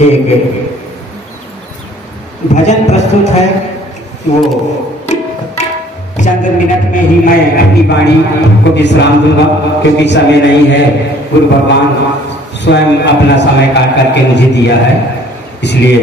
एक भजन प्रस्तुत है, वो चंद मिनट में ही मैं अपनी वाणी को विश्राम दूंगा, क्योंकि समय नहीं है। गुरु भगवान स्वयं अपना समय काट करके मुझे दिया है, इसलिए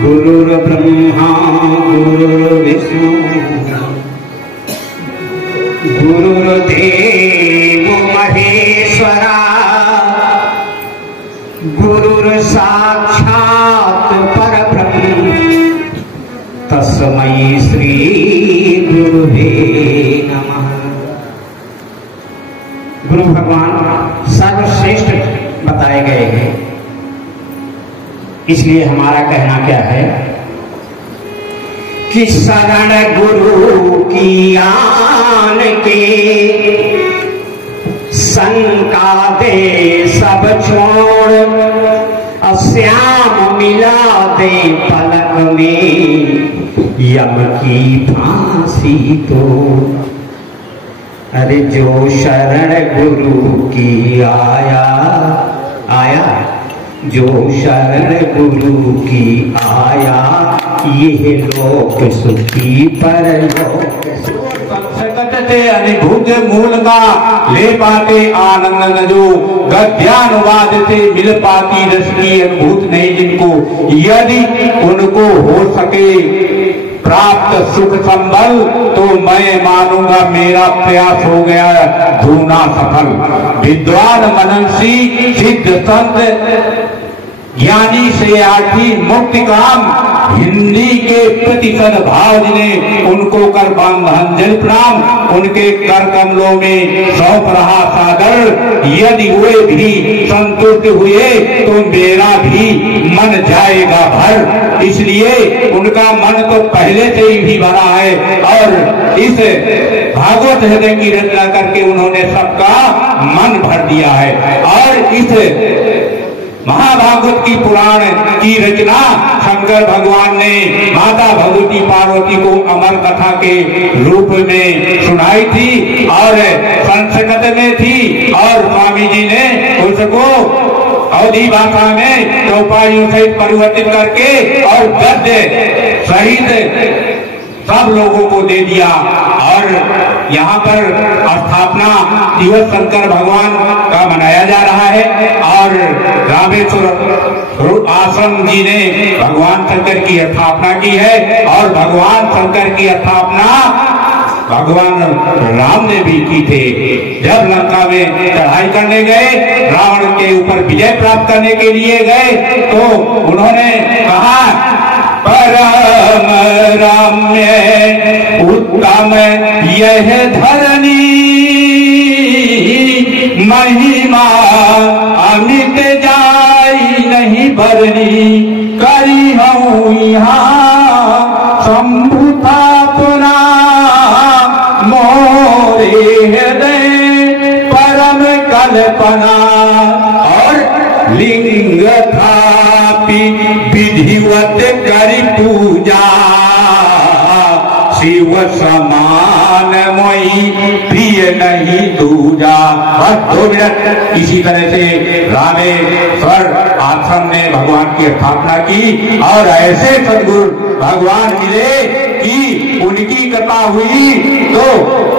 गुरुर्ब्रह्मा गुरुर्विष्णु गुरुर्देव महेश्वरा गुरुर्साक्षात् परब्रह्म तस्मै श्री गुरुवे नमः। गुरु भगवान सर्वश्रेष्ठ बताए गए हैं, इसलिए हमारा कहना क्या है कि शरण गुरु की आन के शंका दे सब छोड़, श्याम मिला दे पलक में यम की फांसी तो। अरे जो शरण गुरु की आया, जो शरण गुरु की आया, ये लोक सुखी परलोक संकटते अनुभूत मूल का ले पाते आनंद न जो, गद्यानुवाद से मिल पाती रस की अनुभूत नहीं जिनको, यदि उनको हो सके प्राप्त सुख संबल तो मैं मानूंगा मेरा प्रयास हो गया धूना सफल। विद्वान मननसी सिद्ध संत ज्ञानी से आठी मुक्ति काम, हिंदी के प्रति सद्भाव जिन्हें उनको कर बांधन प्रणाम, उनके कर कमलों में सौंप रहा सागर। यदि हुए भी संतुष्ट हुए तो मेरा भी मन जाएगा भर, इसलिए उनका मन तो पहले से ही भी भरा है। और इस भागवत हृदय की रचना करके उन्होंने सबका मन भर दिया है। और इस महाभागवत की पुराण की रचना शंकर भगवान ने माता भगवती पार्वती को अमर कथा के रूप में सुनाई थी और संस्कृत में थी, और स्वामी जी ने उसको अवधी भाषा में चौपाइयों सहित परिवर्तित करके और गद्य सहित सब लोगों को दे दिया। और यहाँ पर स्थापना दिवस शंकर भगवान का मनाया जा रहा है, और रामेश्वर आश्रम जी ने भगवान शंकर की स्थापना की है, और भगवान शंकर की स्थापना भगवान राम ने भी की थे। जब लंका में चढ़ाई करने गए, रावण के ऊपर विजय प्राप्त करने के लिए गए, तो उन्होंने कहा परम रम्य उत्तम यह धरनी, महिमा अमित जाई नहीं भरनी, करी हूँ यहाँ शंभु थापना, मोरे हृदय परम कल्पना। और लिंग थापी विधिवत करी पूजा, शिव समान मोई प्रिय नहीं दूजा। बस 2 मिनट इसी तरह से रामेश्वर आश्रम ने भगवान की स्थापना की, और ऐसे सदगुरु भगवान मिले कि उनकी कृपा हुई तो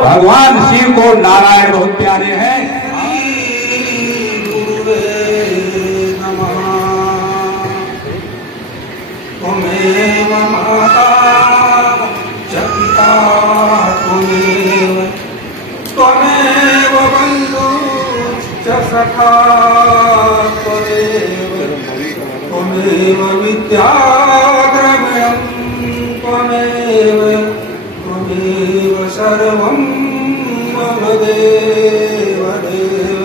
भगवान शिव को नारायण बहुत प्यारे हैं। त्वमेव माता च पिता त्वमेव, त्वमेव बन्धुश्च सखा त्वमेव, त्वमेव विद्याद्रव्यं त्वमेव, त्वमेव सर्वं मम देव देव।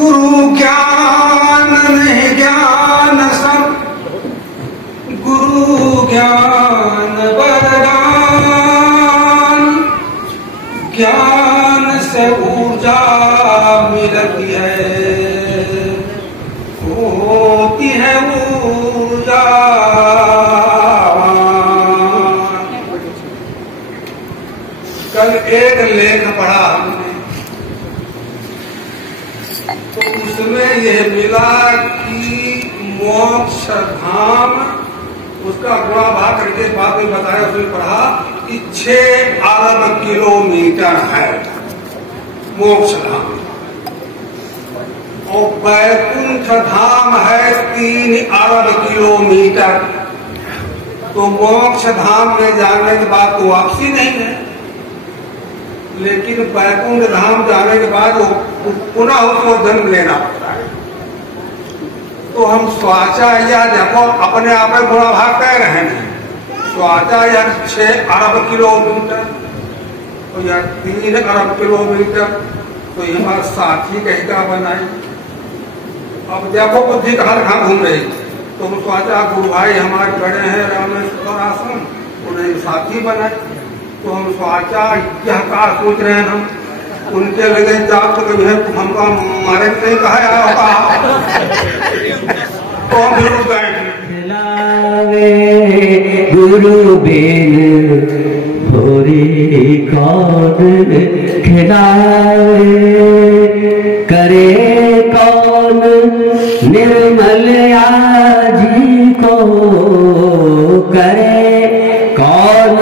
गुरु ज्ञान नहीं ज्ञान सब, गुरु ज्ञान वरदान, ज्ञान से ऊर्जा मिलती है, होती है ऊर्जा। कल एक लेख पढ़ा हमने, तो उसमें यह मिला कि मोक्ष धाम, उसका गुणा भाग करके बाद में बताया, उसने पढ़ा कि 6 अरब किलोमीटर है मोक्ष धाम, और वैकुंठ धाम है 3 अरब किलोमीटर। तो मोक्ष धाम में जाने के बाद तो वापसी नहीं है, लेकिन वैकुंठ धाम जाने के बाद वो पुनः उसको जन्म लेना पड़ता है। तो हम स्वाचा या देखो अपने आप में गुणा भाग कह रहे हैं, स्वाचा या 6 अरब किलोमीटर तो या 3 अरब किलोमीटर, तो ये हमारा साथी कहीं का बनाए। अब देखो बुद्धि कहाँ घूम रही, तो हम स्वाचा गुरु भाई हमारे बड़े हैं रामेश्वर आश्रम, उन्हें साथी बनाए। तो हम स्वाचा यह का सोच रहे हैं, हम उनके लगे जाप तो कभी हमका मारे नहीं कहा तो हम जरूर गए। गुरु बिन भोरी कौन खिलावे, करे कौन निर्मल आजी को, करे कौन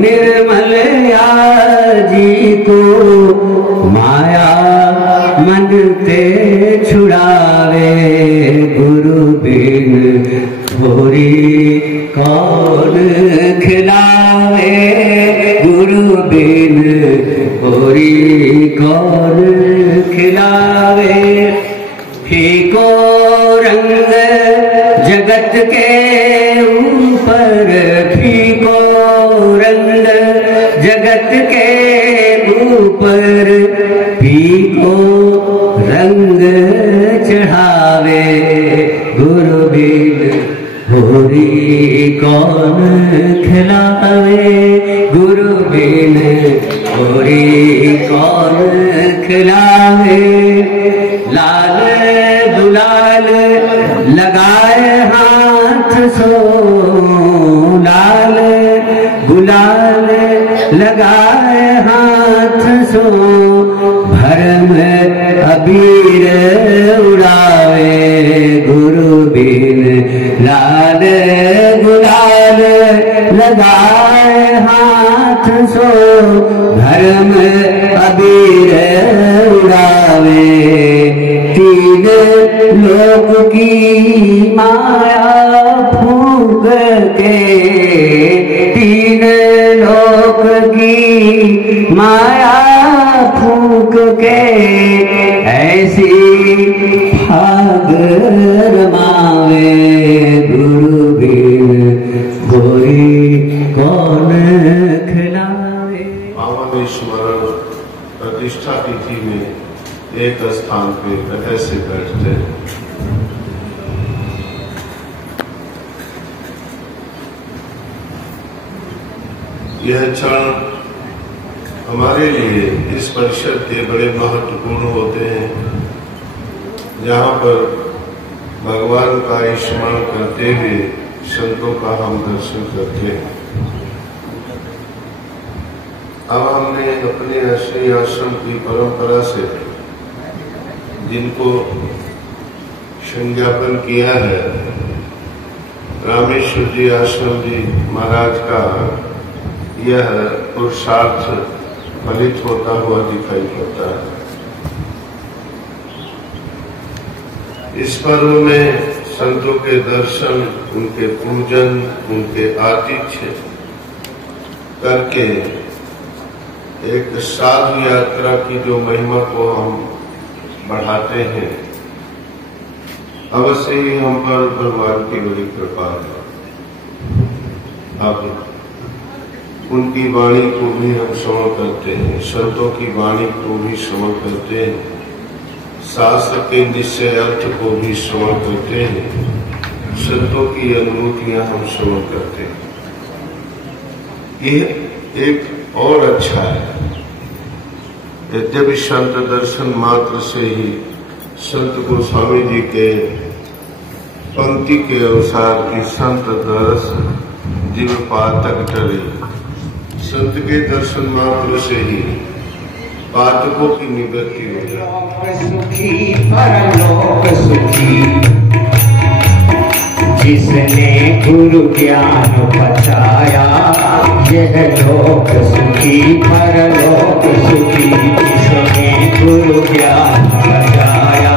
निर्मल आजी को, माया मन ते छुड़ावे, गुरु बिन भोरी कौन खिलावे, गुरु बिन भोरी कौन खिलावे। फीको रंग जगत के ऊपर, फीको रंग जगत के ऊपर, फीको रंग चढ़ावे, गुरु बिन भोरी कौन खिलावे, गुरु बिन भोरी कौन खिलावे। लाल गुलाल लगाए हाथ सो, लाल गुलाल लगाए हाथ सो, भरम अबीर उड़ावे, गुरु बिन लाल गुलाल लगाए हाथ सो, भरम अबीर उड़ावे। 3 लोक की माया फूंक के, 3 लोक की माया फूंक के, ऐसी भाग रमावे, गुरु बिन भोरी कौन खिलावे। पावन स्मरण प्रतिष्ठा तिथि में एक स्थान पे कैसे बैठते हैं। यह क्षण हमारे लिए इस परिषद के बड़े महत्वपूर्ण होते हैं, जहाँ पर भगवान का स्मरण करते हुए संतों का हम दर्शन करते हैं। अब हमने अपने श्री आश्रम की परंपरा से जिनको संज्ञापन किया है, रामेश्वर जी आश्रम जी महाराज का यह पुरुषार्थ फलित होता हुआ दिखाई पड़ता है। इस पर्व में संतों के दर्शन, उनके पूजन, उनके आतिथ्य करके एक साधु यात्रा की जो महिमा को हम बढ़ाते हैं, अवश्य ही हम पर भगवान की बड़ी कृपा है। अब उनकी वाणी को भी हम श्रवण करते हैं, संतों की वाणी को भी श्रवण करते हैं। शास्त्र के निश्चय अर्थ को भी श्रवण करते हैं, संतों की अनुभूतियां हम श्रवण करते हैं। यह एक और अच्छा है। यद्यपि संत दर्शन मात्र से ही संत गोस्वामी जी के पंक्ति के अनुसार की संत दर्श दिव्य पातक टरे, संत के दर्शन मात्र से ही पातकों की निवृत्ति हो जाए। सुखी परलोक सुखी, जिसने गुरु ज्ञान बचाया, यह लोक सुखी परलोक सुखी। जिसने गुरु ज्ञान बचाया,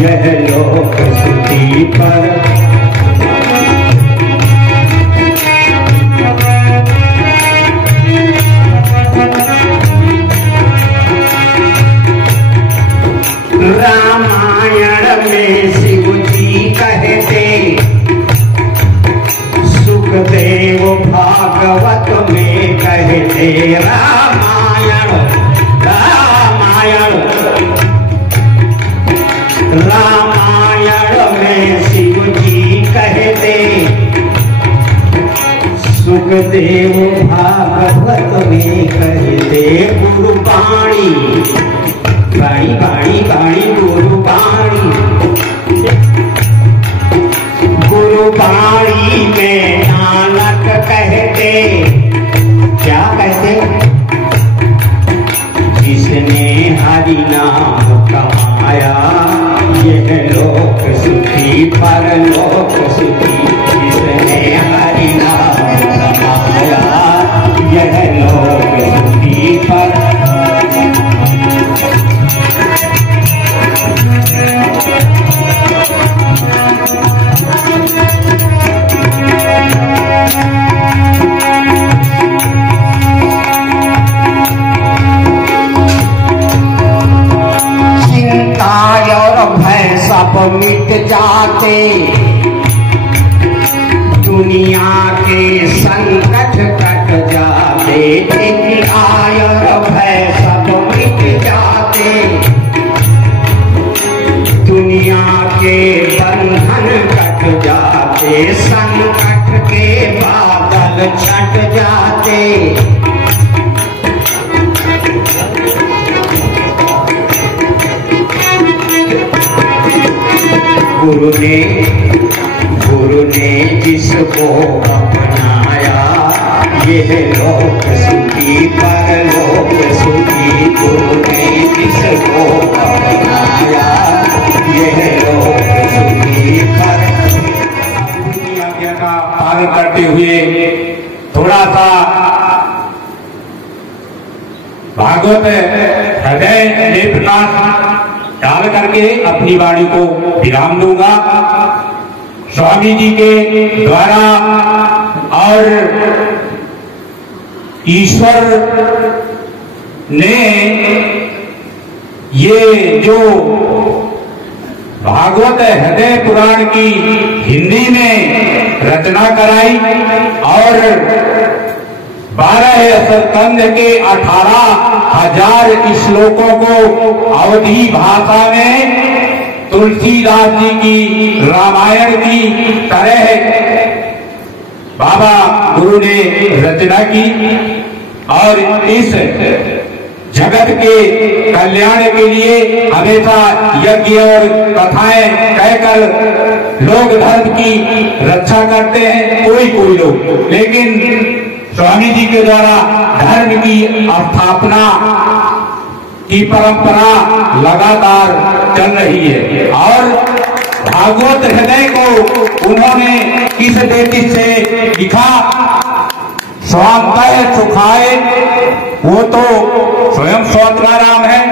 यह लोक सुखी पर। रामायण में शिव जी कहते, सुखदेव भागवत में कहते। रामायण रामायण रामायण में शिव जी कहते, सुखदेव भागवत में कहते। गुरुवाणी वाणी वाणी वाणी गुरुवाणी, गुरुवाणी में नानक कहते। क्या कहते? जिसने हरि नाम कमाया, यह लोक सुखी परलोक सुखी। जिसने हरि नाम कमाया, यह लोक सुखी पर। सब मिट जाते, दुनिया के संकट कट जाते। आय भय सब मिट जाते, दुनिया के बंधन कट जाते। संकट के बादल छट जाते। गुरु ने जिसको अपनाया, यह लोक सुखी परलोक सुखी। गुरु ने जिसको अपनाया, यह लोक सुखी पर। आज्ञा का पालन करते हुए थोड़ा सा भागवत हृदय लेपनाथ डाल करके अपनी वाणी को विराम दूंगा। स्वामी जी के द्वारा और ईश्वर ने ये जो भागवत हृदय पुराण की हिंदी में रचना कराई और 12 स्कंद के 18,000 श्लोकों को अवधी भाषा में तुलसीदास जी की रामायण की तरह बाबा गुरु ने रचना की और इस जगत के कल्याण के लिए हमेशा यज्ञ और कथाएं कहकर लोग धर्म की रक्षा करते हैं कोई लोग, लेकिन स्वामी जी के द्वारा धर्म की स्थापना की परंपरा लगातार चल रही है और भागवत हृदय को उन्होंने किस देती से लिखा, स्वांतः सुखाए, वो तो स्वयं स्वात्माराम है,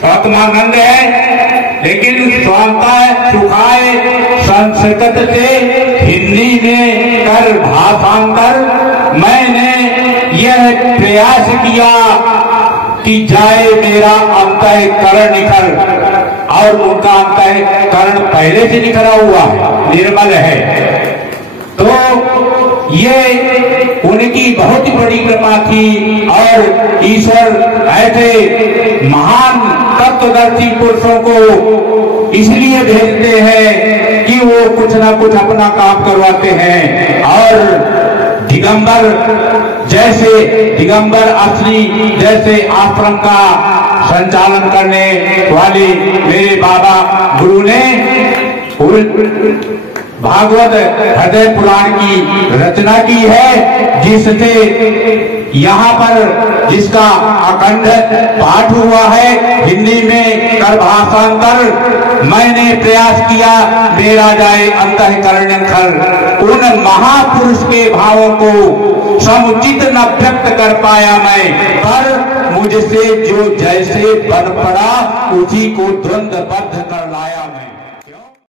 स्वात्मानंद है, लेकिन स्वांतः सुखाए संस्कृत से हिंदी में कर भाषांतर मैंने यह प्रयास किया कि जाए मेरा अंतःकरण निखर, और उनका अंतःकरण पहले से निखरा हुआ है, निर्मल है। तो ये उनकी बहुत ही बड़ी कृपा थी और ईश्वर ऐसे महान तत्वदर्शी पुरुषों को इसलिए भेजते हैं कि वो कुछ ना कुछ अपना काम करवाते हैं। और दिगंबर असली जैसे आश्रम का संचालन करने वाले मेरे बाबा गुरु ने भागवत हृदय पुराण की रचना की है, जिससे यहाँ पर जिसका अखंड पाठ हुआ है हिंदी में कर भाषांतर मैंने प्रयास किया, मेरा जाए अंतःकरण खर। उन महापुरुष के भावों को समुचित न व्यक्त कर पाया मैं, पर मुझसे जो जैसे बन पड़ा उसी को द्वंद्वबद्ध कर